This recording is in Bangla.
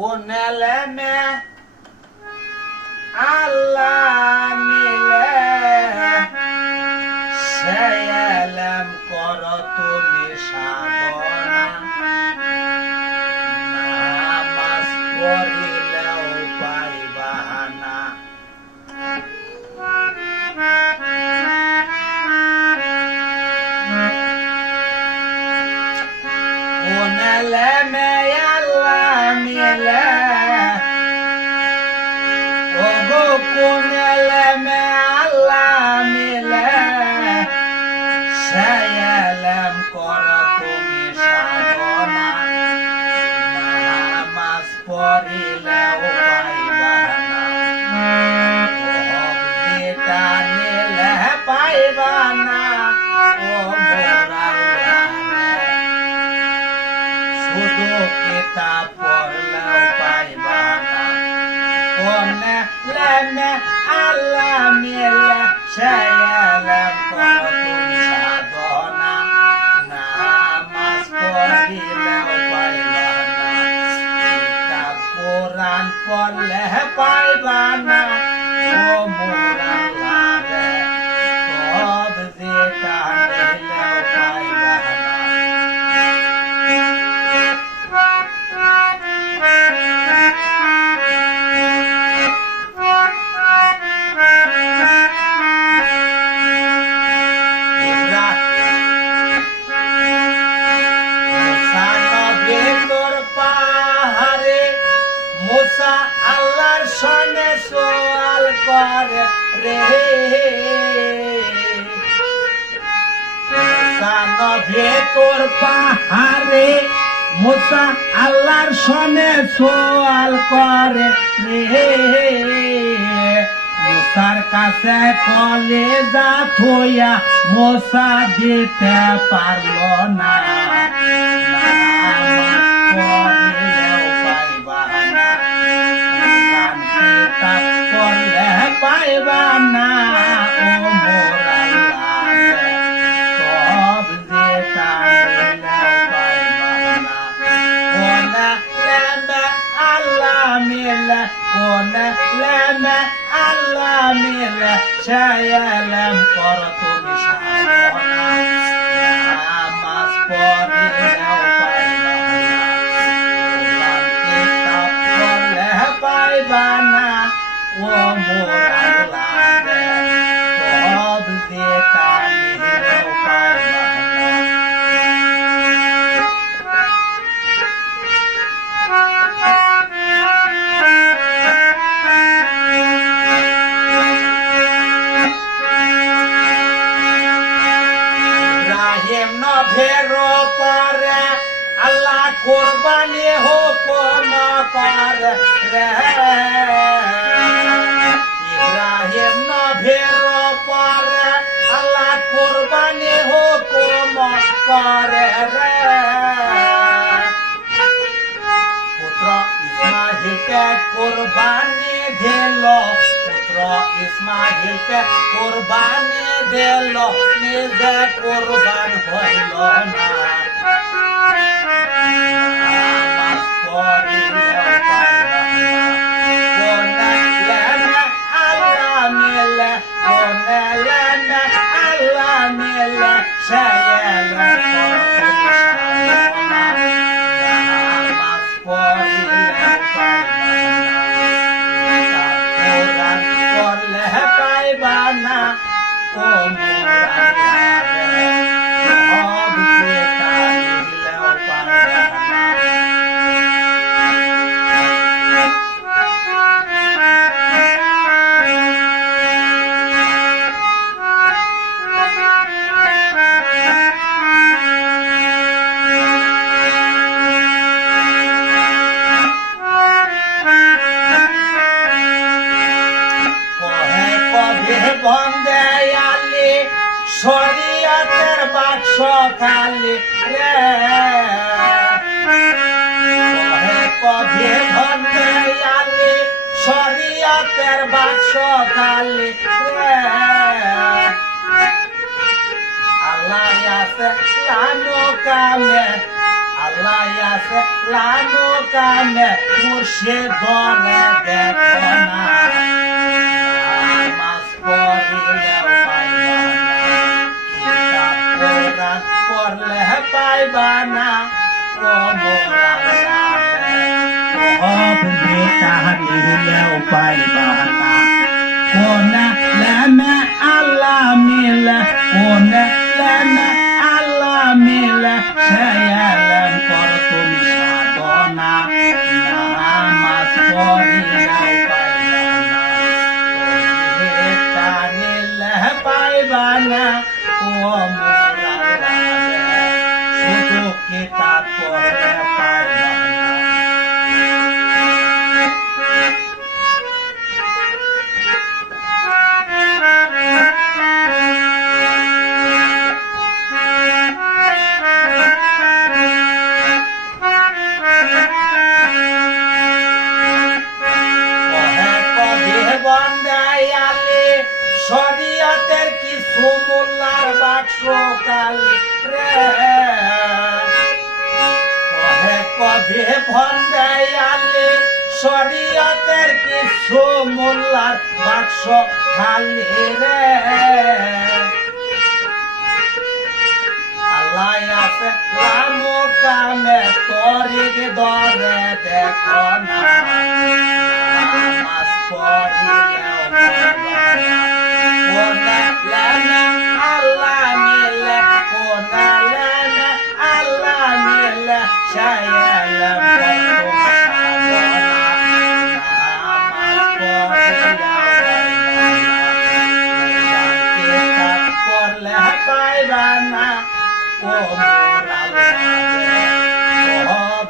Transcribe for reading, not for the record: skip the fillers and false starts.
কোনেলে মে আল্লাহ মিলে সেলেম কর তুমি সাধনা নামাজ পড়িলেও পাইবা না কোনেলে মে আল্লাহ মিলে ওগো কোনেলে মে আল্লাহ মিলে সেলেম কর তুমি সাধনা নামাজ পড়িলেও পাইবা না যেটা নিলে পাইবা না ও শুধু কিতাব পড়লেও পাইবা না কোনেলে মে আল্লাহ মিলে সেলেম কর তুমি সাধনা নামাজ পড়িলেও পাইবা না কিতাব কোরআন পড়লে পাইবা না ও মোর আল্লাহ রে সব যেটা নিলেও পাইবা না মুসা আল্লাহর সনে সওয়াল করে রে মুসা নবী তোর পাহাড়ে মুসা আল্লাহর সনে সওয়াল করে রে মুসার কাছে কলেজা থইয়া মুসা দিতে পারলো না পাইবা না ও মোর আল্লাহ রে সব যেটা নিলেও পাইবা না কোনেলে মে আল্লাহ মিলে কোনেলে মে আল্লাহ মিলে সেলেম কর তুমি সাধনা নামাজ পড়িলেও পাইবা না কিতাব পড়লে পাইবা না ও মোর আল্লাহ রে সব যেটা নিলেও পাইবা ইব্রাহিম নভের পরে আল্লাহ কোরবানি হুকুম করে রে ইব্রাহিম নভের পরে আল্লাহ কোরবানি হুকুম করে রে পুত্র ইসমাইলকে কোরবানি দিল পুত্র ইসমাইলকে কোরবানি দিল নিজে কোরবান হইল না নামাজ পড়িলেও পাইবা না কোনেলে মে আল্লাহ মিলে কোনেলে মে আল্লাহ মিলে সেলেম কর তুমি সাধনা নামাজ পড়িলেও পাইবা না কোরআন পড়লে পাইবা না ও মোর আল্লাহ রে সব যেটা নিলেও পাইবা না বন্দে আলি শরীয়তের বাক্স খালি রে কবে বন্দে আলি শরীয়তের বাক্স খালি রে আল্লাহ আছে লানো কামে আল্লাহ আছে লানো কামে মুর্শিদ ধরে দেখো না নামাজ পড়িলেও পাইবা না কিতাব কোরআন পড়লে পাইবা না ও মোর আল্লাহ সব বেটা দিলেও পাইবা না কোন লেমে আল্লাহ মিলে কোন লেমে আল্লাহ মিলে সেয়ালেম কর তুমি সাধনা নামাজ পড়িলেও পাইবা না টানিলে পাইবা না ও মোর আল্লাহ শুধু কিতাব পড়লে পাইবা না শরীয়তের কিছু মোল্লার বাক্স কালি রে কবে ভন্ডাই আলে শরীয়তের কিছু মোল্লার বাক্স খালি রে আল্লাহ আছে লামো কামে তরিক ধরে দেখো না নামাজ পড়িলেও পাইবা না আল্লাহ মিলে কোন আল্লাহ মিলে শায়ালাম পড়লে পাইবা না ও মোর আল্লাহ সব